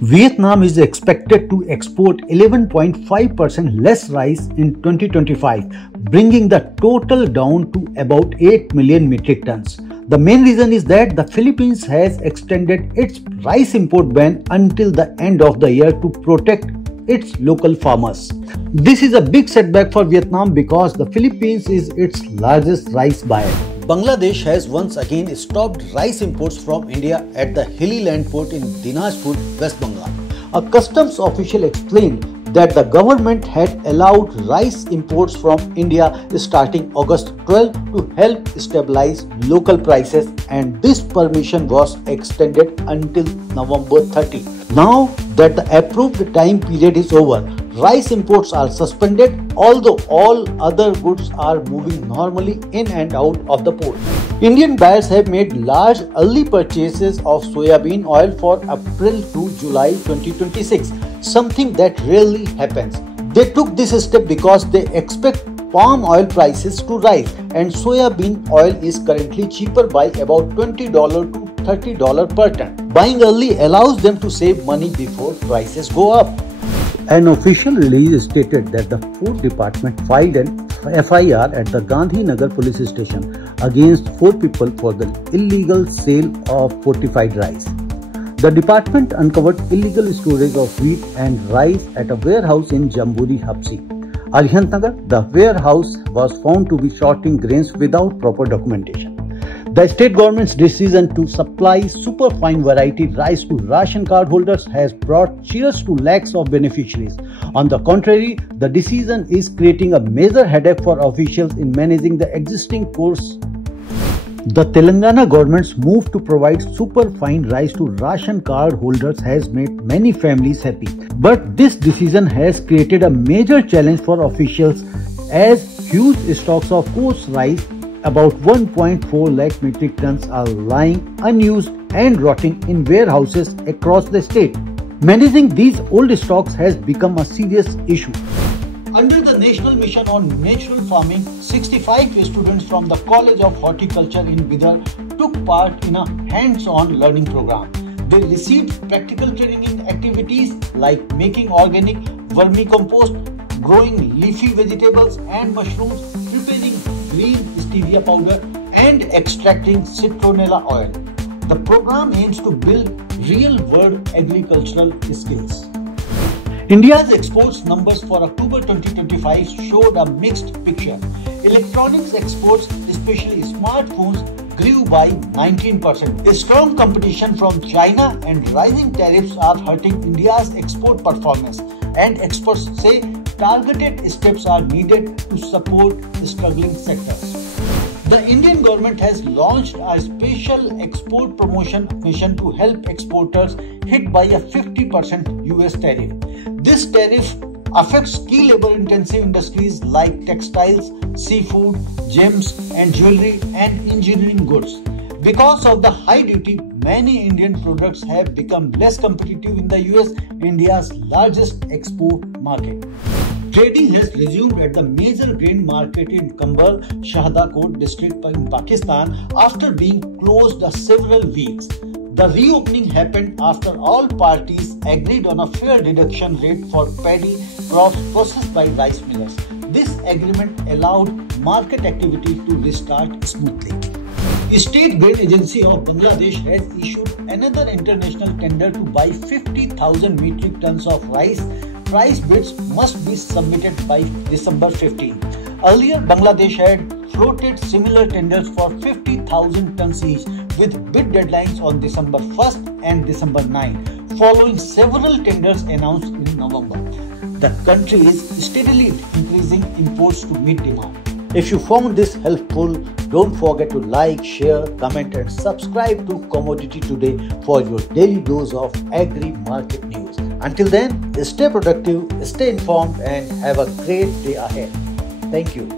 Vietnam is expected to export 11.5% less rice in 2025, bringing the total down to about 8 million metric tons. The main reason is that the Philippines has extended its rice import ban until the end of the year to protect its local farmers. This is a big setback for Vietnam because the Philippines is its largest rice buyer. Bangladesh has once again stopped rice imports from India at the Hilli Land port in Dinajpur, West Bengal. A customs official explained that the government had allowed rice imports from India starting August 12 to help stabilize local prices, and this permission was extended until November 30. Now that the approved time period is over, rice imports are suspended, although all other goods are moving normally in and out of the port. Indian buyers have made large early purchases of soybean oil for April to July 2026, something that rarely happens. They took this step because they expect palm oil prices to rise, and soybean oil is currently cheaper by about $20 to $30 per ton. Buying early allows them to save money before prices go up. An official release stated that the Food Department filed an FIR at the Gandhinagar police station against 4 people for the illegal sale of fortified rice. The department uncovered illegal storage of wheat and rice at a warehouse in Jamburi Hapsi, Arihantnagar. The warehouse was found to be sorting grains without proper documentation. The state government's decision to supply superfine variety rice to ration card holders has brought cheers to lakhs of beneficiaries. On the contrary, the decision is creating a major headache for officials in managing the existing course. The Telangana government's move to provide superfine rice to ration card holders has made many families happy. But this decision has created a major challenge for officials as huge stocks of coarse rice, about 1.4 lakh metric tons, are lying unused and rotting in warehouses across the state. Managing these old stocks has become a serious issue. Under the National Mission on Natural Farming, 65 students from the College of Horticulture in Bidar took part in a hands-on learning program. They received practical training in activities like making organic vermicompost, growing leafy vegetables and mushrooms, preparing green stevia powder, and extracting citronella oil. The program aims to build real-world agricultural skills. India's exports numbers for October 2025 showed a mixed picture. Electronics exports, especially smartphones, grew by 19%. A strong competition from China and rising tariffs are hurting India's export performance, and experts say targeted steps are needed to support struggling sectors. The Indian government has launched a special export promotion mission to help exporters hit by a 50% US tariff. This tariff affects key labor-intensive industries like textiles, seafood, gems and jewelry, and engineering goods. Because of the high duty, many Indian products have become less competitive in the US, India's largest export market. Trading has resumed at the major grain market in Kambal, Shahadakot district in Pakistan after being closed several weeks. The reopening happened after all parties agreed on a fair deduction rate for paddy crops processed by rice millers. This agreement allowed market activity to restart smoothly. The State Grain Agency of Bangladesh has issued another international tender to buy 50,000 metric tons of rice. Price bids must be submitted by December 15. Earlier, Bangladesh had floated similar tenders for 50,000 tons each, with bid deadlines on December 1st and December 9, following several tenders announced in November. The country is steadily increasing imports to meet demand. If you found this helpful, don't forget to like, share, comment and subscribe to Commodity Today for your daily dose of agri-market news. Until then, stay productive, stay informed and have a great day ahead. Thank you.